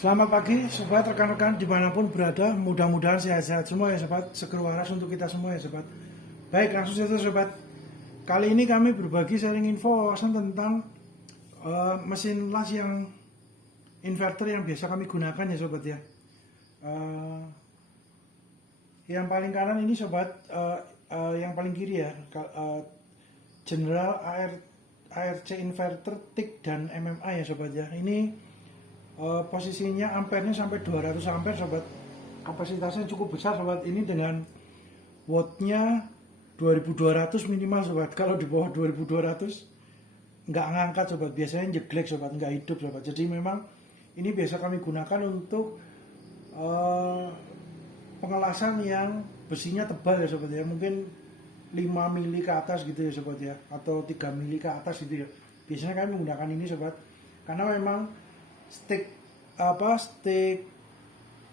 Selamat pagi sobat, rekan-rekan dimanapun berada. Mudah-mudahan sehat-sehat semua ya sobat. Seger waras untuk kita semua ya sobat. Baik, langsung saja sobat. Kali ini kami berbagi sharing info wawasan tentang mesin las yang inverter yang biasa kami gunakan ya sobat ya. Yang paling kanan ini sobat, yang paling kiri ya, General ARC inverter TIC dan MMA ya sobat ya. Ini posisinya ampernya sampai 200 ampere sobat. Kapasitasnya cukup besar sobat. Ini dengan wattnya 2200 minimal sobat. Kalau di bawah 2200 nggak ngangkat sobat. Biasanya jeglek sobat, nggak hidup sobat. Jadi memang ini biasa kami gunakan untuk pengelasan yang besinya tebal ya sobat ya. Mungkin 5 mili ke atas gitu ya sobat ya, atau 3 mili ke atas gitu ya. Biasanya kami menggunakan ini sobat, karena memang stick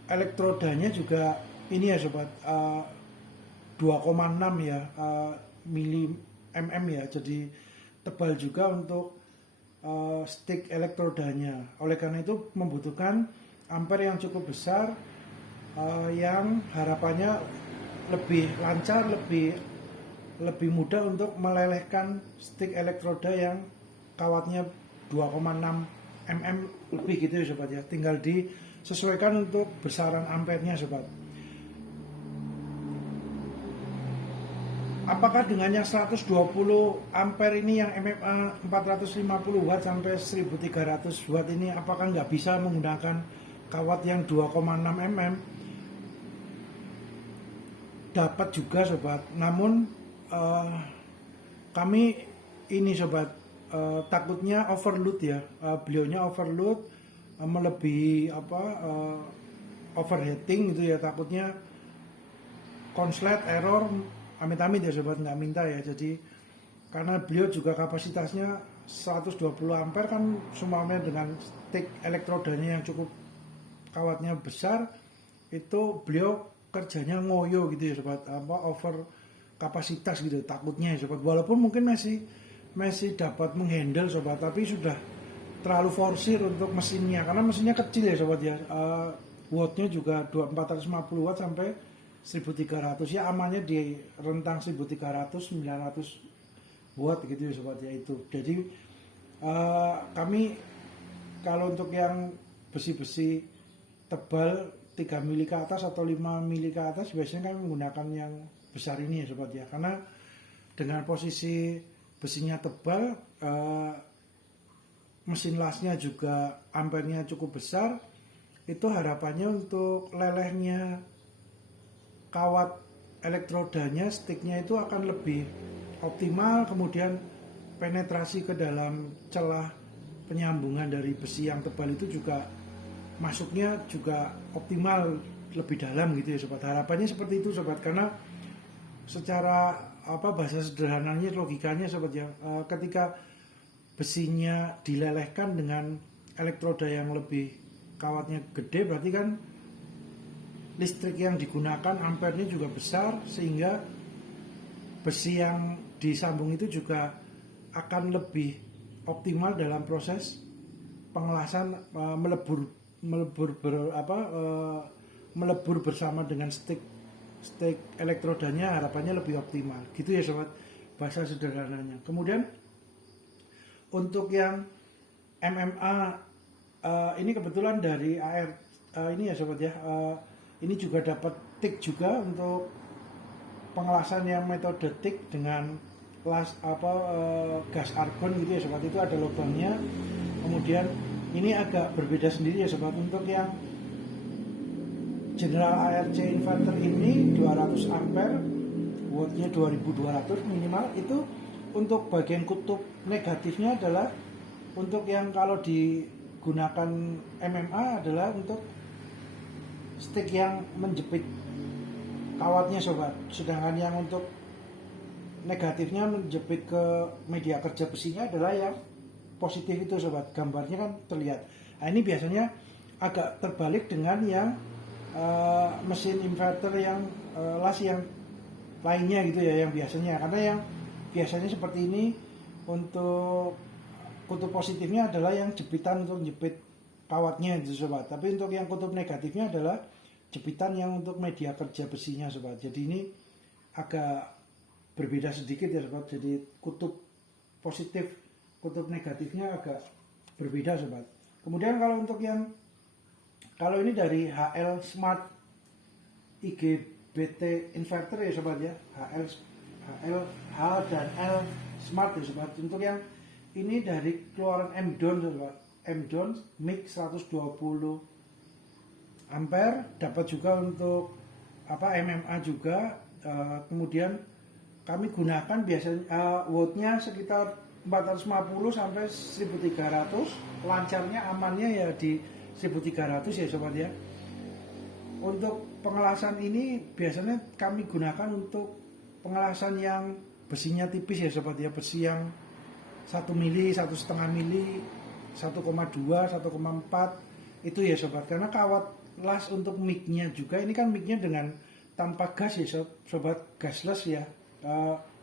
elektrodanya juga ini ya sobat, 2,6 ya mili mm ya, jadi tebal juga untuk stick elektrodanya. Oleh karena itu membutuhkan ampere yang cukup besar, yang harapannya lebih lancar, lebih mudah untuk melelehkan stick elektroda yang kawatnya 2,6 mm lebih gitu ya sobat ya. Tinggal disesuaikan untuk besaran ampernya sobat. Apakah dengan yang 120 ampere ini, yang MMA 450 watt sampai 1300 watt ini, apakah nggak bisa menggunakan kawat yang 2,6 mm? Dapat juga sobat, namun kami ini sobat, takutnya overload ya, beliaunya overload, melebihi overheating gitu ya, takutnya konslet error, amit-amit ya sobat, nggak minta ya. Jadi karena beliau juga kapasitasnya 120 ampere kan, semuanya dengan stick elektrodanya yang cukup kawatnya besar, itu beliau kerjanya ngoyo gitu ya sobat, over kapasitas gitu takutnya ya sobat. Walaupun mungkin masih dapat menghandle sobat, tapi sudah terlalu forsir untuk mesinnya, karena mesinnya kecil ya sobat ya. Wattnya juga 450 watt sampai 1300 ya, amannya di rentang 1300-900 watt gitu ya sobat ya. Itu jadi kami kalau untuk yang besi-besi tebal 3 mili ke atas atau 5 mili ke atas, biasanya kami menggunakan yang besar ini ya sobat ya, karena dengan posisi besinya tebal, mesin lasnya juga ampernya cukup besar, itu harapannya untuk lelehnya kawat elektrodanya, sticknya itu akan lebih optimal, kemudian penetrasi ke dalam celah penyambungan dari besi yang tebal itu juga masuknya juga optimal, lebih dalam gitu ya sobat. Harapannya seperti itu sobat, karena secara bahasa sederhananya, logikanya sobat ya, ketika besinya dilelehkan dengan elektroda yang lebih kawatnya gede, berarti kan listrik yang digunakan ampernya juga besar, sehingga besi yang disambung itu juga akan lebih optimal dalam proses pengelasan, melebur bersama dengan stick elektrodanya, harapannya lebih optimal gitu ya sobat, bahasa sederhananya. Kemudian untuk yang MMA, ini kebetulan dari AR ini ya sobat ya, ini juga dapat TIC juga untuk pengelasan yang metode TIC dengan gas argon gitu ya sobat. Itu ada lubangnya. Kemudian ini agak berbeda sendiri ya sobat. Untuk yang General ARC inverter ini 200 ampere, wattnya 2200 minimal. Itu untuk bagian kutub negatifnya adalah untuk yang kalau digunakan MMA adalah untuk stick yang menjepit kawatnya sobat, sedangkan yang untuk negatifnya menjepit ke media kerja besinya adalah yang positif itu sobat. Gambarnya kan terlihat. Nah, ini biasanya agak terbalik dengan yang mesin inverter yang las yang lainnya gitu ya, yang biasanya, karena yang biasanya seperti ini untuk kutub positifnya adalah yang jepitan untuk jepit kawatnya itu sobat. Tapi untuk yang kutub negatifnya adalah jepitan yang untuk media kerja besinya sobat. Jadi ini agak berbeda sedikit ya sobat. Jadi kutub positif, kutub negatifnya agak berbeda sobat. Kemudian kalau ini dari HL Smart IGBT inverter ya sobat ya. H dan L Smart ya sobat. Untuk yang ini dari keluaran M-Don sobat. M-Don Mix 120 ampere, dapat juga untuk MMA juga. Kemudian kami gunakan biasanya wattnya sekitar 450 sampai 1300, lancarnya amannya ya di 1300 ya sobat ya. Untuk pengelasan ini biasanya kami gunakan untuk pengelasan yang besinya tipis ya sobat ya, besi yang 1 mili, 1,5 mili, 1,2, 1,4 itu ya sobat. Karena kawat las untuk mic-nya juga, ini kan mic-nya dengan tanpa gas ya sobat, gasless ya,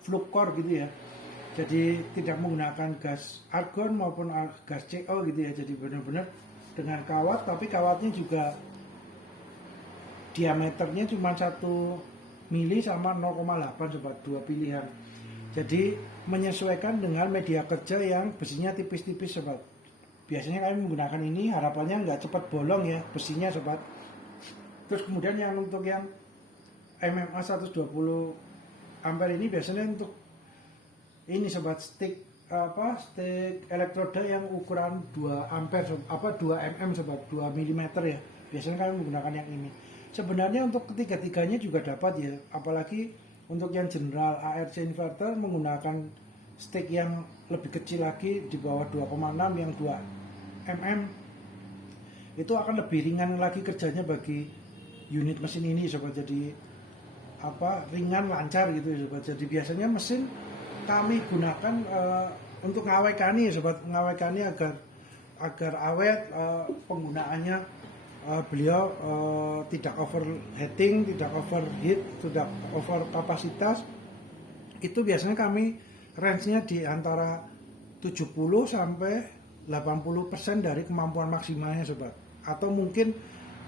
flux core gitu ya. Jadi tidak menggunakan gas argon maupun gas CO gitu ya. Jadi benar-benar dengan kawat, tapi kawatnya juga diameternya cuma 1 mili sama 0,8 sobat, dua pilihan. Jadi menyesuaikan dengan media kerja yang besinya tipis-tipis sobat. Biasanya kami menggunakan ini, harapannya nggak cepat bolong ya besinya sobat. Terus kemudian yang untuk yang MMA 120 ampere ini biasanya untuk ini sobat, stick elektroda yang ukuran 2 ampere 2 mm sobat, 2 mm ya. Biasanya kami menggunakan yang ini. Sebenarnya untuk ketiga-tiganya juga dapat ya, apalagi untuk yang general ARC inverter menggunakan stick yang lebih kecil lagi di bawah 2,6 yang 2 mm. Itu akan lebih ringan lagi kerjanya bagi unit mesin ini sobat. Jadi ringan, lancar gitu ya sobat. Jadi biasanya mesin kami gunakan untuk ngawekani ya sobat, ngawekani agar awet, penggunaannya beliau tidak overheating, tidak overheat, tidak over kapasitas. Itu biasanya kami range-nya di antara 70 sampai 80% dari kemampuan maksimalnya sobat. Atau mungkin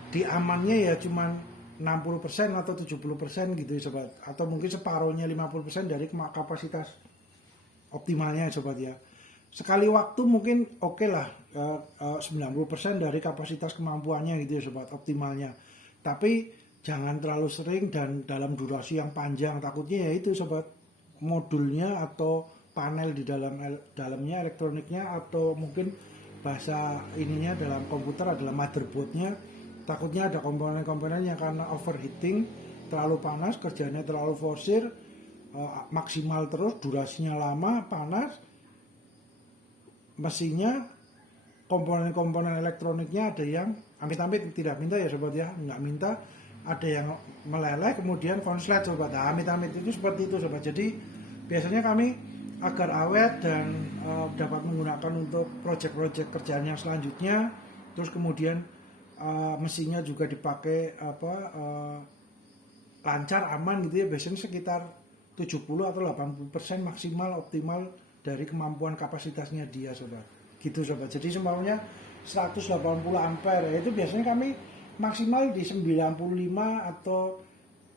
di amannya ya cuman 60% atau 70% gitu ya sobat. Atau mungkin separuhnya 50% dari kapasitas optimalnya sobat ya. Sekali waktu mungkin oke lah 90% dari kapasitas kemampuannya gitu ya sobat, optimalnya. Tapi jangan terlalu sering dan dalam durasi yang panjang, takutnya ya itu sobat, modulnya atau panel di dalamnya, elektroniknya, atau mungkin bahasa ininya dalam komputer adalah motherboardnya, takutnya ada komponen-komponen yang karena overheating, terlalu panas, kerjanya terlalu forsir, maksimal terus, durasinya lama, panas, mesinnya, komponen-komponen elektroniknya ada yang amit-amit tidak minta ya sobat ya, nggak minta, ada yang meleleh kemudian konslet sobat. Nah, amit-amit itu seperti itu sobat. Jadi biasanya kami agar awet dan dapat menggunakan untuk proyek-proyek kerjaan yang selanjutnya, terus kemudian mesinnya juga dipakai lancar, aman gitu ya, biasanya sekitar 70 atau 80% maksimal optimal dari kemampuan kapasitasnya dia sobat. Gitu sobat. Jadi semuanya 180 ampere itu biasanya kami maksimal di 95 atau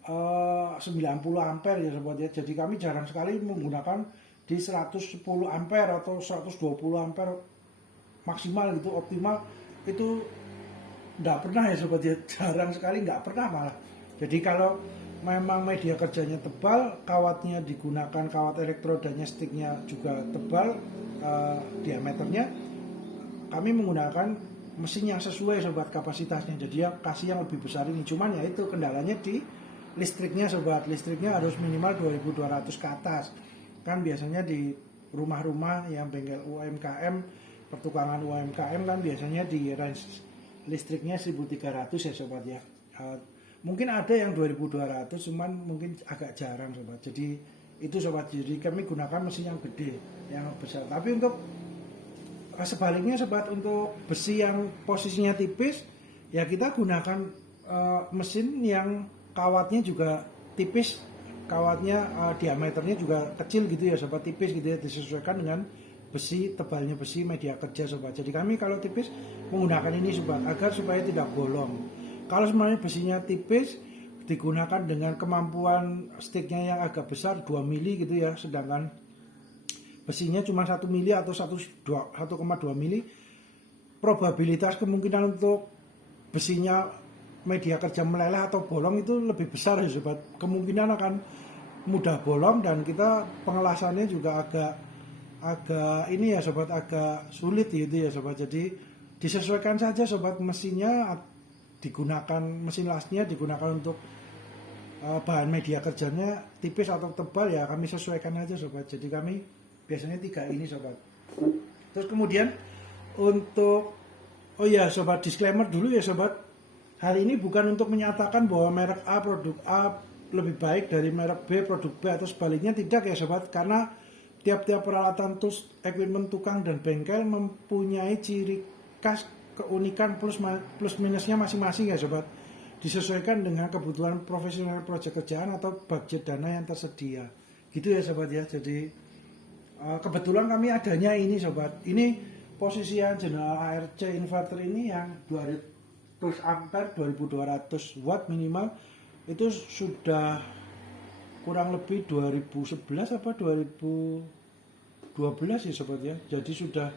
90 ampere ya sobat ya. Jadi kami jarang sekali menggunakan di 110 ampere atau 120 ampere maksimal gitu, optimal itu enggak pernah ya sobat ya. Jarang sekali, enggak pernah malah. Jadi kalau memang media kerjanya tebal, kawatnya digunakan, kawat elektrodanya, sticknya juga tebal, diameternya, kami menggunakan mesin yang sesuai sobat kapasitasnya. Jadi ya kasih yang lebih besar ini. Cuman ya itu kendalanya di listriknya sobat. Listriknya harus minimal 2200 ke atas. Kan biasanya di rumah-rumah yang bengkel UMKM, pertukangan UMKM kan biasanya di range listriknya 1300 ya sobat ya. Mungkin ada yang 2200, cuman mungkin agak jarang sobat. Jadi itu sobat, jadi kami gunakan mesin yang gede, yang besar. Tapi untuk sebaliknya sobat, untuk besi yang posisinya tipis ya kita gunakan mesin yang kawatnya juga tipis, kawatnya diameternya juga kecil gitu ya sobat, tipis gitu ya, disesuaikan dengan besi, tebalnya besi media kerja sobat. Jadi kami kalau tipis menggunakan ini sobat, agar supaya tidak bolong. Kalau sebenarnya besinya tipis, digunakan dengan kemampuan sticknya yang agak besar 2 mili gitu ya, sedangkan besinya cuma 1 mili atau 1,2 mili, probabilitas kemungkinan untuk besinya media kerja meleleh atau bolong itu lebih besar ya sobat. Kemungkinan akan mudah bolong dan kita pengelasannya juga agak ini ya sobat, agak sulit gitu ya sobat. Jadi disesuaikan saja sobat, mesinnya digunakan, mesin lasnya digunakan untuk bahan media kerjanya tipis atau tebal ya, kami sesuaikan aja sobat. Jadi kami biasanya 3 ini sobat. Terus kemudian untuk sobat, disclaimer dulu ya sobat, hal ini bukan untuk menyatakan bahwa merek A, produk A lebih baik dari merek B, produk B, atau sebaliknya, tidak ya sobat, karena tiap-tiap peralatan tools, equipment tukang dan bengkel mempunyai ciri khas, keunikan plus minusnya masing-masing ya sobat. Disesuaikan dengan kebutuhan profesional proyek kerjaan atau budget dana yang tersedia. Gitu ya sobat ya. Jadi kebetulan kami adanya ini sobat. Ini posisian General ARC inverter ini yang 200 ampere 2200 watt minimal, itu sudah kurang lebih 2011 apa 2012 ya sobat ya. Jadi sudah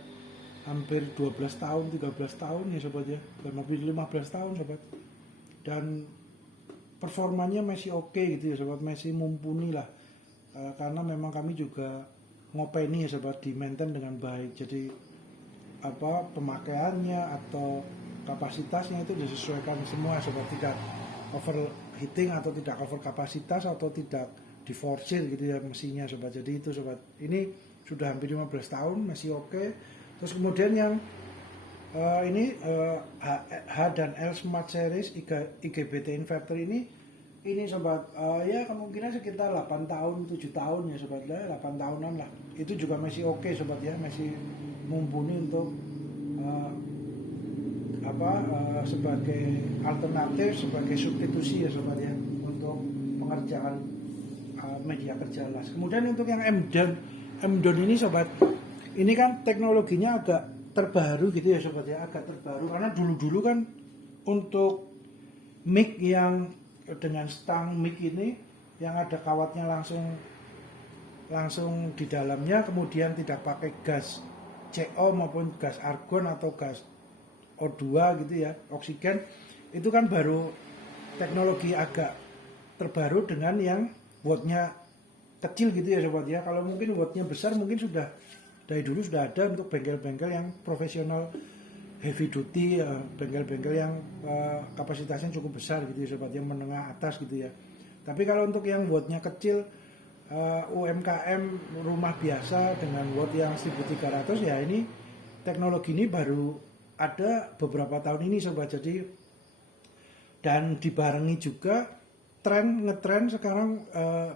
hampir 12 tahun, 13 tahun ya sobat ya, dan lebih 15 tahun sobat. Dan performanya masih oke gitu ya sobat, masih mumpuni lah. Karena memang kami juga ngopeni ya sobat, di maintain dengan baik. Jadi pemakaiannya atau kapasitasnya itu disesuaikan semua sobat, tidak overheating atau tidak over kapasitas atau tidak diforsir gitu ya mesinnya sobat. Jadi itu sobat, ini sudah hampir 15 tahun masih oke. Terus kemudian yang H dan L Smart Series IGBT inverter ini sobat, ya kemungkinan sekitar 8 tahun 7 tahun ya sobat ya, 8 tahunan lah. Itu juga masih oke sobat ya, masih mumpuni untuk sebagai alternatif, sebagai substitusi ya sobat ya, untuk pengerjaan media kerja las. Kemudian untuk yang M-Don ini sobat, ini kan teknologinya agak terbaru gitu ya sobat ya, agak terbaru karena dulu kan untuk mic yang dengan stang mic ini yang ada kawatnya langsung di dalamnya, kemudian tidak pakai gas CO maupun gas argon atau gas O2 gitu ya, oksigen, itu kan baru teknologi agak terbaru dengan yang wattnya kecil gitu ya sobat ya. Kalau mungkin wattnya besar mungkin sudah dari dulu sudah ada untuk bengkel-bengkel yang profesional heavy duty, bengkel-bengkel yang kapasitasnya cukup besar gitu ya sobat, yang menengah atas gitu ya. Tapi kalau untuk yang wattnya kecil, UMKM rumah biasa dengan watt yang 1300 ya, ini teknologi ini baru ada beberapa tahun ini sobat. Jadi dan dibarengi juga ngetren sekarang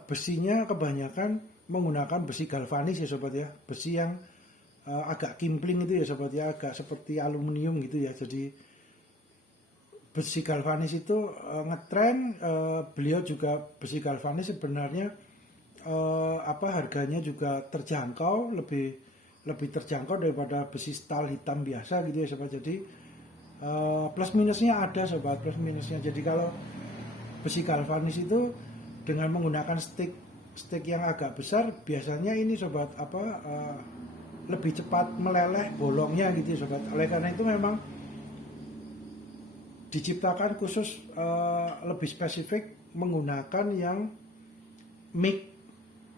besinya kebanyakan menggunakan besi galvanis ya sobat ya, besi yang agak kimpling itu ya sobat ya, agak seperti aluminium gitu ya. Jadi besi galvanis itu ngetren, beliau juga besi galvanis sebenarnya harganya juga terjangkau, lebih terjangkau daripada besi stal hitam biasa gitu ya sobat. Jadi plus minusnya ada sobat, plus minusnya. Jadi kalau besi galvanis itu dengan menggunakan stick yang agak besar, biasanya ini sobat lebih cepat meleleh bolongnya gitu ya sobat. Oleh karena itu memang diciptakan khusus lebih spesifik menggunakan yang mic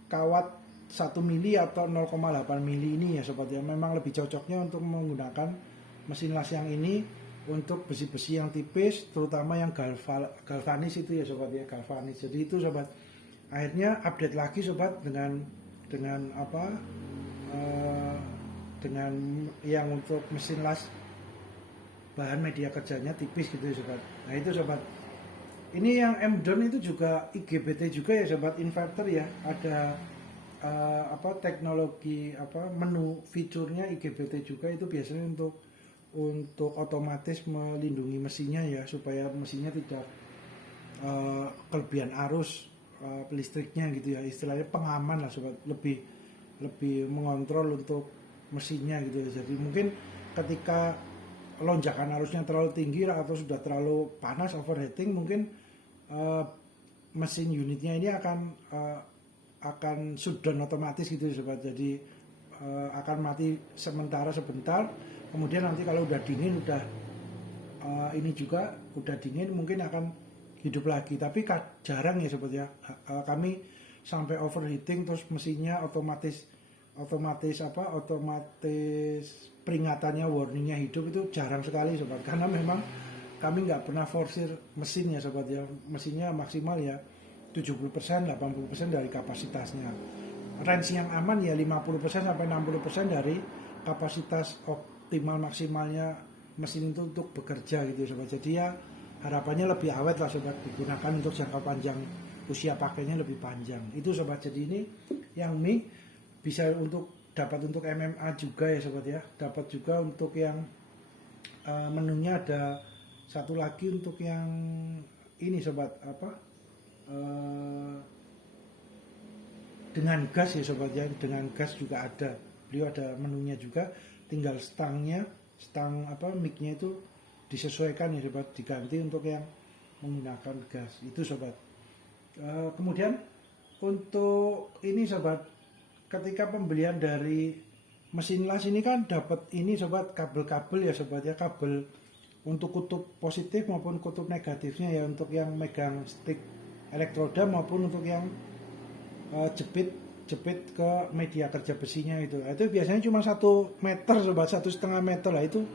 kawat 1 mili atau 0,8 mili ini ya sobat ya. Memang lebih cocoknya untuk menggunakan mesin las yang ini untuk besi-besi yang tipis, terutama yang galvanis itu ya sobat ya, galvanis. Jadi itu sobat, akhirnya update lagi sobat dengan dengan yang untuk mesin las bahan media kerjanya tipis gitu ya sobat. Nah itu sobat, ini yang M-Don itu juga IGBT juga ya sobat, inverter ya, ada teknologi menu fiturnya IGBT juga. Itu biasanya untuk otomatis melindungi mesinnya ya, supaya mesinnya tidak kelebihan arus listriknya gitu ya, istilahnya pengaman lah sobat, lebih mengontrol untuk mesinnya gitu ya. Jadi mungkin ketika lonjakan arusnya terlalu tinggi atau sudah terlalu panas overheating, mungkin mesin unitnya ini akan shutdown otomatis gitu sobat. Jadi akan mati sebentar, kemudian nanti kalau udah dingin, ini juga udah dingin, mungkin akan hidup lagi. Tapi jarang ya sobat ya, kami sampai overheating terus mesinnya otomatis peringatannya, warningnya hidup, itu jarang sekali sobat, karena memang kami nggak pernah forsir mesin ya sobat ya. Mesinnya maksimal ya 70%, 80% dari kapasitasnya. Range yang aman ya 50% sampai 60% dari kapasitas optimal maksimalnya mesin itu untuk bekerja gitu sobat. Jadi ya harapannya lebih awet lah sobat, digunakan untuk jangka panjang, usia pakainya lebih panjang itu sobat. Jadi ini yang Mi bisa dapat untuk MMA juga ya sobat ya. Dapat juga untuk yang menunya ada satu lagi untuk yang ini sobat, dengan gas ya sobat ya. Dengan gas juga ada, beliau ada menunya juga, tinggal stang mic-nya itu disesuaikan ya sobat, diganti untuk yang menggunakan gas itu sobat. Kemudian untuk ini sobat, ketika pembelian dari mesin las ini kan dapat ini sobat, kabel-kabel ya sobat ya, kabel untuk kutub positif maupun kutub negatifnya ya, untuk yang megang stick elektroda maupun untuk yang jepit ke media kerja besinya itu biasanya cuma 1 meter sobat, 1,5 meter lah. Itu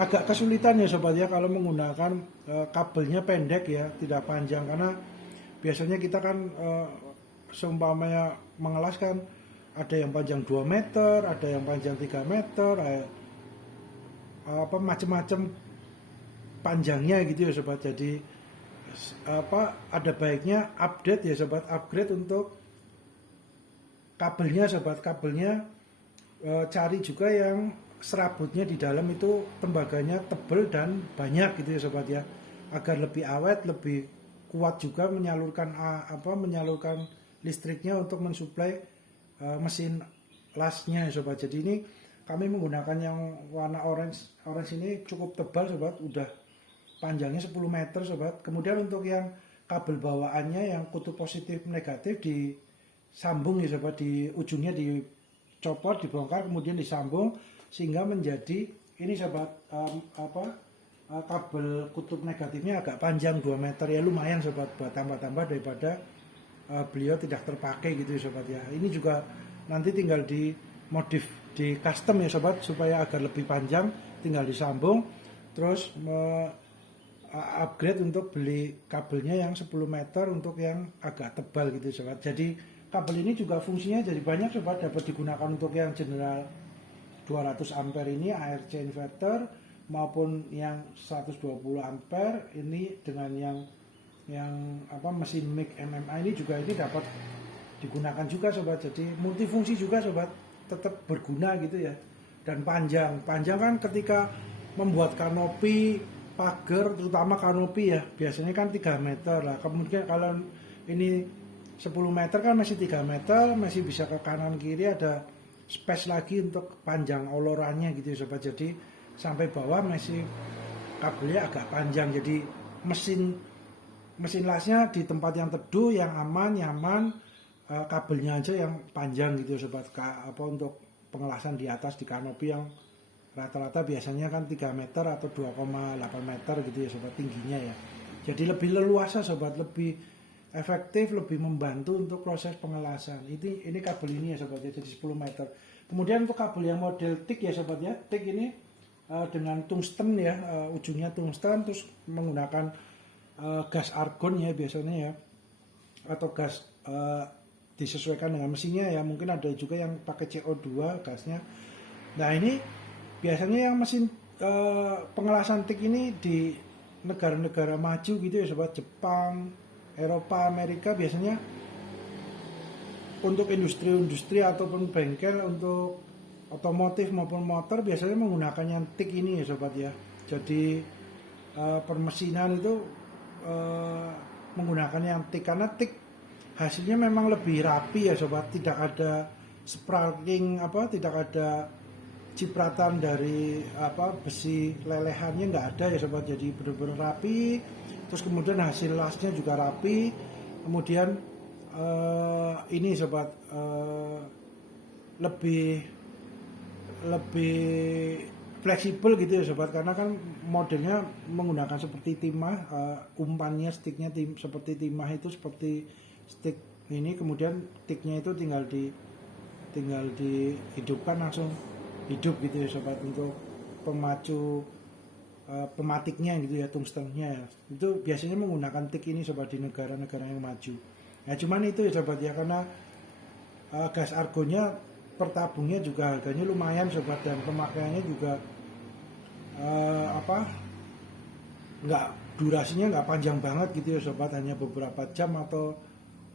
agak kesulitan ya sobat ya kalau menggunakan kabelnya pendek ya, tidak panjang, karena biasanya kita kan seumpamanya mengelas kan ada yang panjang 2 meter, ada yang panjang 3 meter, macam-macam panjangnya gitu ya sobat. Jadi ada baiknya update ya sobat, upgrade untuk kabelnya sobat. Kabelnya cari juga yang serabutnya di dalam itu tembaganya tebal dan banyak gitu ya sobat ya, agar lebih awet, lebih kuat juga menyalurkan listriknya untuk mensuplai mesin lasnya ya sobat. Jadi ini kami menggunakan yang warna orange ini cukup tebal sobat, udah panjangnya 10 meter sobat. Kemudian untuk yang kabel bawaannya yang kutub positif negatif disambung ya sobat, di ujungnya dicopot, dibongkar, kemudian disambung sehingga menjadi ini sobat, kabel kutub negatifnya agak panjang 2 meter ya, lumayan sobat, buat tambah-tambah daripada beliau tidak terpakai gitu ya sobat ya. Ini juga nanti tinggal dimodif, di custom ya sobat, supaya agar lebih panjang, tinggal disambung terus upgrade untuk beli kabelnya yang 10 meter untuk yang agak tebal gitu sobat. Jadi kabel ini juga fungsinya jadi banyak sobat, dapat digunakan untuk yang general 200 ampere ini ARC inverter, maupun yang 120 ampere ini dengan yang mesin mic MMA ini juga ini dapat digunakan juga sobat. Jadi multifungsi juga sobat, tetap berguna gitu ya. Dan panjang kan ketika membuat kanopi, pagar, terutama kanopi ya, biasanya kan 3 meter lah. Kemudian kalau ini 10 meter kan masih 3 meter, masih bisa ke kanan kiri, ada space lagi untuk panjang olorannya gitu ya sobat. Jadi sampai bawah masih kabelnya agak panjang, jadi mesin lasnya di tempat yang teduh, yang aman, nyaman, kabelnya aja yang panjang gitu ya sobat. Untuk pengelasan di atas di kanopi yang rata-rata biasanya kan 3 meter atau 2,8 meter gitu ya sobat tingginya ya. Jadi lebih leluasa sobat, lebih efektif, lebih membantu untuk proses pengelasan. Ini kabel ini ya sobat ya, jadi 10 meter. Kemudian untuk kabel yang model TIG ya sobat ya, TIG ini dengan tungsten ya, ujungnya tungsten, terus menggunakan gas argon ya biasanya ya, atau gas disesuaikan dengan mesinnya ya, mungkin ada juga yang pakai CO2 gasnya. Nah ini biasanya yang mesin pengelasan TIG ini di negara-negara maju gitu ya sobat, Jepang, Eropa, Amerika, biasanya untuk industri ataupun bengkel untuk otomotif maupun motor biasanya menggunakan yang TIG ini ya sobat ya. Jadi permesinan itu menggunakan yang TIG, karena TIG hasilnya memang lebih rapi ya sobat, tidak ada sparking apa, tidak ada cipratan dari apa besi lelehannya, nggak ada ya sobat. Jadi benar-benar rapi. Terus kemudian hasil lasnya juga rapi. Kemudian ini sobat, lebih lebih fleksibel gitu ya sobat, karena kan modelnya menggunakan seperti timah, umpannya sticknya seperti timah, itu seperti stick ini, kemudian sticknya itu tinggal dihidupkan langsung hidup gitu ya sobat, untuk pemacu pematiknya gitu ya, tungstennya itu biasanya menggunakan tik ini sobat di negara-negara yang maju. Nah cuman itu ya sobat ya, karena gas argonnya per tabungnya juga harganya lumayan sobat, dan pemakaiannya juga nggak, durasinya nggak panjang banget gitu ya sobat, hanya beberapa jam atau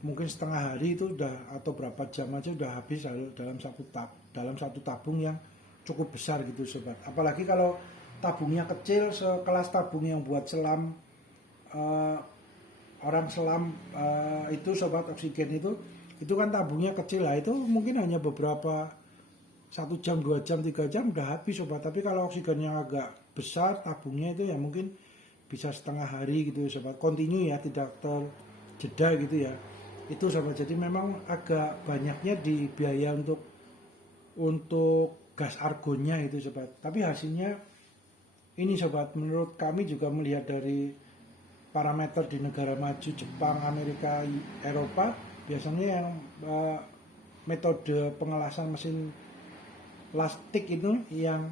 mungkin setengah hari itu udah, atau berapa jam aja udah habis dalam satu tabung yang cukup besar gitu sobat. Apalagi kalau tabungnya kecil sekelas tabung yang buat selam, orang selam itu sobat, oksigen itu kan tabungnya kecil lah, itu mungkin hanya beberapa 1 jam, 2 jam, 3 jam udah habis sobat. Tapi kalau oksigennya agak besar tabungnya itu ya mungkin bisa setengah hari gitu ya sobat, kontinu ya, tidak terjeda gitu ya, itu sobat. Jadi memang agak banyaknya di biaya untuk gas argonnya itu sobat. Tapi hasilnya ini sobat, menurut kami juga melihat dari parameter di negara maju, Jepang, Amerika, Eropa, biasanya yang metode pengelasan mesin plastik itu yang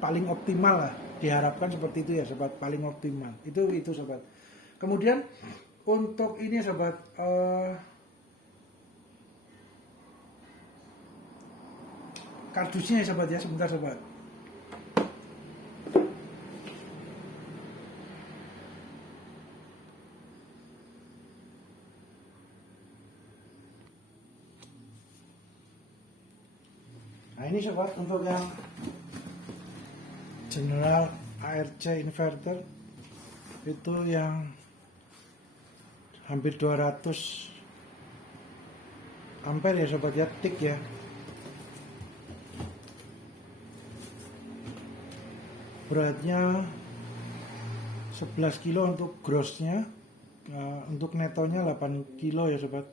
paling optimal lah, diharapkan seperti itu ya sobat, paling optimal itu sobat. Kemudian untuk ini sobat, kardusnya ya sobat ya, sebentar sobat. Nah ini sobat, untuk yang General ARC inverter itu yang hampir 200 ampere ya sobat ya, tik ya. Beratnya 11 kilo untuk grossnya, untuk netonya 8 kilo ya sobat.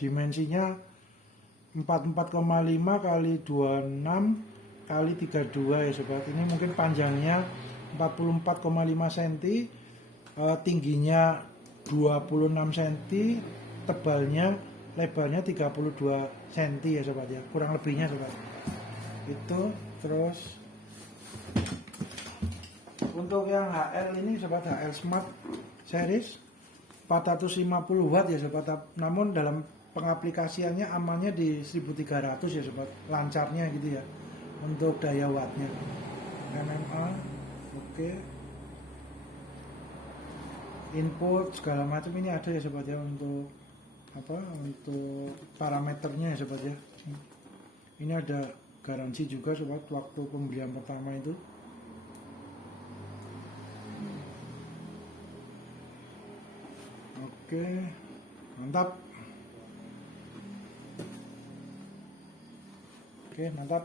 Dimensinya 44,5 kali 26 kali 32 ya sobat. Ini mungkin panjangnya 44,5 cm, tingginya 26 cm, tebalnya lebarnya 32 cm ya sobat ya, kurang lebihnya sobat. Itu terus untuk yang HL ini sobat, HL Smart Series 450 watt ya sobat. Namun dalam pengaplikasiannya amannya di 1300 ya sobat, lancarnya gitu ya untuk daya wattnya. MMA oke. Input segala macam ini ada ya sobat ya, untuk untuk parameternya ya sobat ya. Ini ada garansi juga sobat waktu pembelian pertama itu. Oke, mantap. Oke, mantap.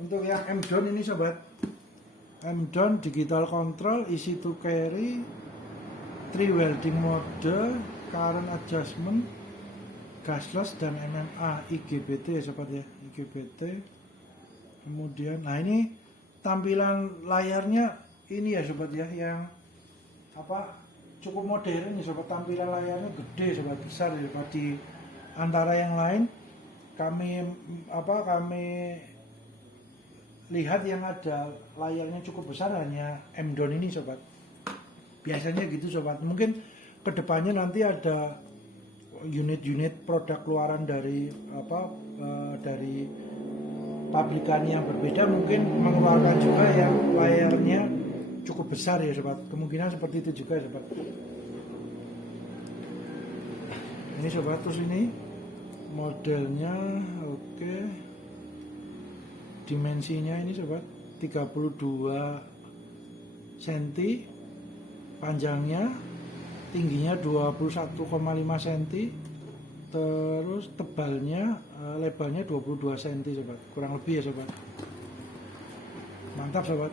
Untuk yang M-Down ini sobat, M-Down digital control, easy to carry, 3 welding mode, current adjustment, gasless, dan MMA IGBT ya sobat ya, IGBT. Kemudian, nah ini tampilan layarnya ini ya sobat ya, yang cukup modern ya sobat. Tampilan layarnya gede sobat, besar ya sobat, di antara yang lain. Kami lihat yang ada layarnya cukup besar hanya M-Down ini sobat. Biasanya gitu sobat. Mungkin kedepannya nanti ada unit-unit produk keluaran dari dari pabrikan yang berbeda, mungkin mengeluarkan juga yang layarnya cukup besar ya sobat. Kemungkinan seperti itu juga sobat. Ini sobat, terus ini modelnya oke. Dimensinya ini sobat 32 cm, panjangnya, tingginya 21,5 cm, Terus tebalnya, lebarnya 22 cm sobat, kurang lebih ya sobat. Mantap sobat.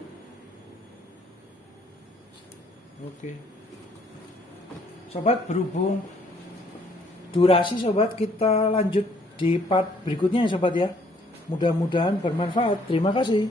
Oke sobat, berhubung durasi sobat, kita lanjut di part berikutnya ya sobat ya. Mudah-mudahan bermanfaat. Terima kasih.